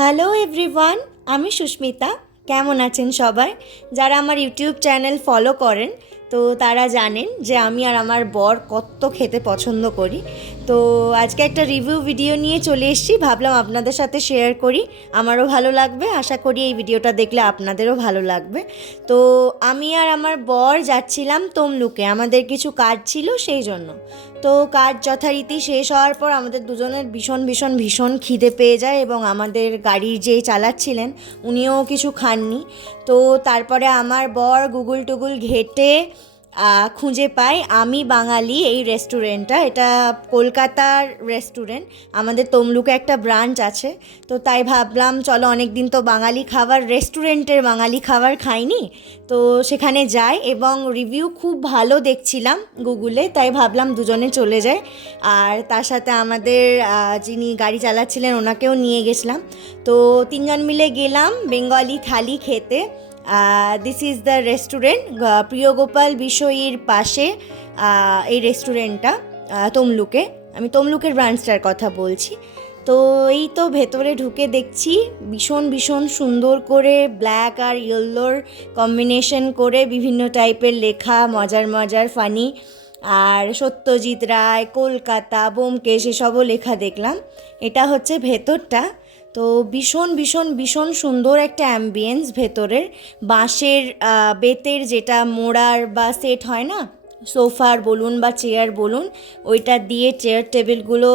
Hello everyone আমি সুস্মিতা। কেমন আছেন সবাই? যারা আমার ইউটিউব চ্যানেল ফলো করেন, তো তারা জানেন যে আমি আর আমার বর কত খেতে পছন্দ করি। তো আজকে একটা রিভিউ ভিডিও নিয়ে চলে এসেছি। ভাবলাম আপনাদের সাথে শেয়ার করি। আমারও ভালো লাগবে। আশা করি এই ভিডিওটা দেখলে আপনাদেরও ভালো লাগবে। তো আমি আর আমার বর যাচ্ছিলাম তমলুকে। আমাদের কিছু কাজ ছিল সেই জন্য। তো কাজ যথারীতি শেষ হওয়ার পর আমাদের দুজনের ভীষণ ভীষণ ভীষণ খিদে পেয়ে যায় এবং আমাদের গাড়ি যে চালাচ্ছিলেন উনিও কিছু খাননি। তো তারপরে আমার বর গুগল টুগুল ঘেটে খুঁজে পাই। আমি বাঙালি এই রেস্টুরেন্টটা এটা কলকাতার রেস্টুরেন্ট আমাদের তমলুকে একটা ব্রাঞ্চ আছে। তো তাই ভাবলাম, চলো অনেক দিন তো বাঙালি খাবার রেস্টুরেন্টের বাঙালি খাবার খাইনি। তো সেখানে যাই এবং রিভিউ খুব ভালো দেখছিলাম গুগলে। তাই ভাবলাম দুজনে চলে যাই। আর তার সাথে আমাদের যিনি গাড়ি চালাচ্ছিলেন, ওনাকেও নিয়ে গেছিলাম। তো তিনজন মিলে গেলাম, বেঙ্গলি থালি খেতে। This is the restaurant Priyagopal বিষয়ীর পাশে এই রেস্টুরেন্টটা তমলুকে। আমি তমলুকের ব্রাঞ্চটার কথা বলছি। তো এই তো ভেতরে ঢুকে দেখছি ভীষণ ভীষণ সুন্দর করে ব্ল্যাক আর ইয়েলোর কম্বিনেশন করে বিভিন্ন টাইপের লেখা, মজার মজার ফানি আর সত্যজিৎ রায়, কলকাতা বোমকেশ এসবও লেখা দেখলাম। এটা হচ্ছে ভেতরটা। তো ভীষণ ভীষণ ভীষণ সুন্দর একটা অ্যাম্বিয়েন্স ভেতরের। বাঁশের বেতের যেটা মোড়ার বা সেট হয় না, সোফার বলুন বা চেয়ার বলুন, ওইটা দিয়ে চেয়ার টেবিলগুলো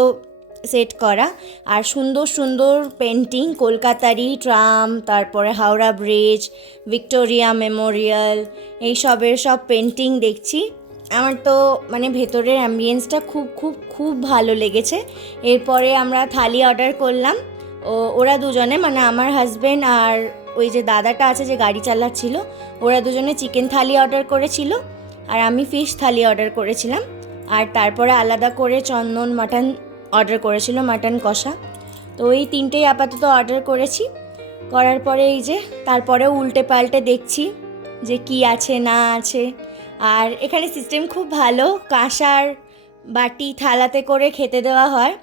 সেট করা। আর সুন্দর সুন্দর পেন্টিং কলকাতারই ট্রাম তারপরে হাওড়া ব্রিজ ভিক্টোরিয়া মেমোরিয়াল এইসবের সব পেন্টিং দেখছি। আমার তো মানে ভেতরের অ্যাম্বিয়েন্সটা খুব খুব খুব ভালো লেগেছে। এরপরে আমরা থালি অর্ডার করলাম। ওরা দুজনে মানে আমার হাজবেন্ড আর ওই যে দাদাটা আছে যে গাড়ি চালাচ্ছিল, ওরা দুজনে চিকেন থালি অর্ডার করেছিল, আর আমি ফিশ থালি অর্ডার করেছিলাম। আর তারপরে আলাদা করে চন্দন মাটন অর্ডার করেছিল মাটন কষা। তো এই তিনটেই আপাতত অর্ডার করেছি। করার পরে এই যে তারপরেও উল্টে পাল্টে দেখছি যে কি আছে, না আছে। আর এখানে সিস্টেম খুব ভালো, কাঁসার বাটি থালাতে করে খেতে দেওয়া হয়,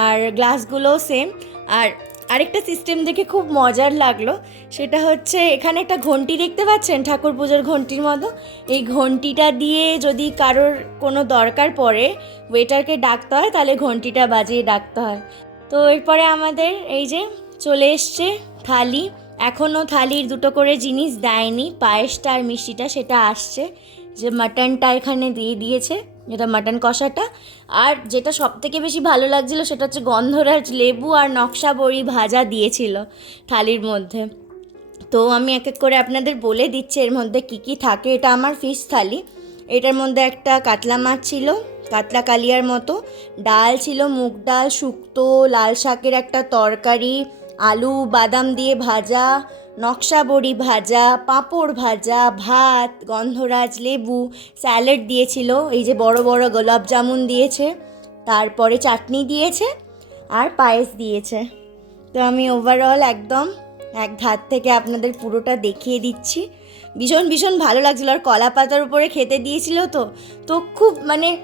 আর গ্লাসগুলোও সেম আর আরেকটা সিস্টেম দেখে খুব মজার লাগল, সেটা হচ্ছে এখানে একটা ঘন্টি দেখতে পাচ্ছেন? ঠাকুর পুজোর ঘন্টির মতো। এই ঘন্টিটা দিয়ে যদি কারোর কোনো দরকার পড়ে ওয়েটারকে ডাকতে হয়, তাহলে ঘন্টিটা বাজিয়ে ডাকতে হয়। তো এরপরে আমাদের এই যে চলে এসছে থালি। এখনও থালির দুটো করে জিনিস দেয়নি, পায়েসটা আর মিষ্টিটা, সেটা আসছে। যে মাটনটা এখানে দিয়ে দিয়েছে, যেটা মাটন কষাটা। আর যেটা সব থেকে বেশি ভালো লাগছিল সেটা হচ্ছে গন্ধরাজ লেবু আর নকশা বড়ি ভাজা দিয়েছিল থালির মধ্যে। তো আমি এক এক করে আপনাদের বলে দিচ্ছি এর মধ্যে কি কি থাকে। এটা আমার ফিশ থালি। এটার মধ্যে একটা কাতলা মাছ ছিল, কাতলা কালিয়ার মতো। ডাল ছিল, মুগ ডাল, শুক্তো, লাল শাকের একটা তরকারি, আলু, বাদাম দিয়ে ভাজা নকশা বড়ি ভাজা, পাঁপড় ভাজা, ভাত, গন্ধরাজ লেবু, স্যালাড দিয়েছিল। এই যে বড় বড় গোলাপ জামুন দিয়েছে, তারপরে চাটনি দিয়েছে আর পায়েস দিয়েছে। তো আমি ওভারঅল একদম এক ধার থেকে আপনাদের পুরোটা দেখিয়ে দিচ্ছি। ভীষণ ভীষণ ভালো লাগছিল। আর কলা পাতার উপরে খেতে দিয়েছিল তো তো খুব মানে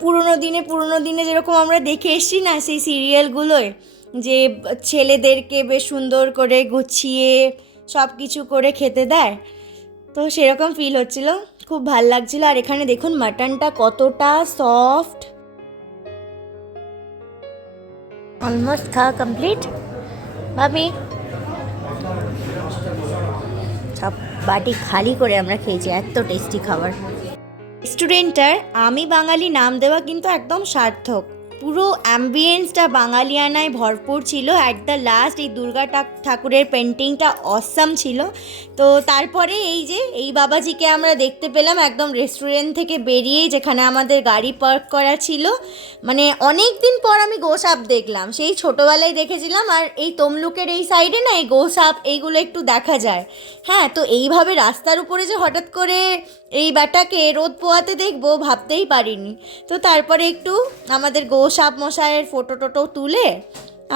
পুরোনো দিনে পুরোনো দিনে যেরকম আমরা দেখে এসছি না সেই সিরিয়ালগুলোয় যে ছেলেদেরকে বেশ সুন্দর করে গুছিয়ে সব কিছু করে খেতে দেয়। তো সেরকম ফিল হচ্ছিল খুব ভালো লাগছিল। আর এখানে দেখুন মাটনটা কতটা সফট অলমোস্ট খাওয়া কমপ্লিট ভাবি? সব বাটি খালি করে আমরা খেয়েছি এত টেস্টি খাবার। রেস্টুরেন্টটার আমি বাঙালি নাম দেওয়া কিন্তু একদম সার্থক। পুরো অ্যাম্বিয়েন্সটা বাঙালিয়ানায় ভরপুর ছিল। অ্যাট দ্য লাস্ট এই দুর্গা ঠাক- ঠাকুরের পেন্টিংটা অসাম ছিল। তো তারপরে এই যে, এই বাবাজিকে আমরা দেখতে পেলাম একদম রেস্টুরেন্ট থেকে বেরিয়েই, যেখানে আমাদের গাড়ি পার্ক করা ছিল। মানে অনেক দিন পর আমি গোসাপ দেখলাম। সেই ছোটোবেলায় দেখেছিলাম। আর এই তমলুকের এই সাইডে না, এই গোসাপ, এইগুলো একটু দেখা যায়। হ্যাঁ তো এইভাবে রাস্তার উপরে যে হঠাৎ করে এই ব্যাটাকে রোদ পোয়াতে দেখব, ভাবতেই পারিনি। তো তারপরে একটু আমাদের গো সাপ মশাইয়ের ফটো টোটো তুলে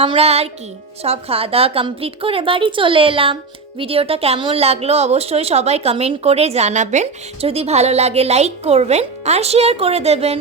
আমরা আর কি সব খাওয়া দাওয়া কমপ্লিট করে বাড়ি চলে এলাম। ভিডিওটা কেমন লাগল অবশ্যই সবাই কমেন্ট করে জানাবেন। যদি ভালো লাগে লাইক করবেন আর শেয়ার করে দেবেন।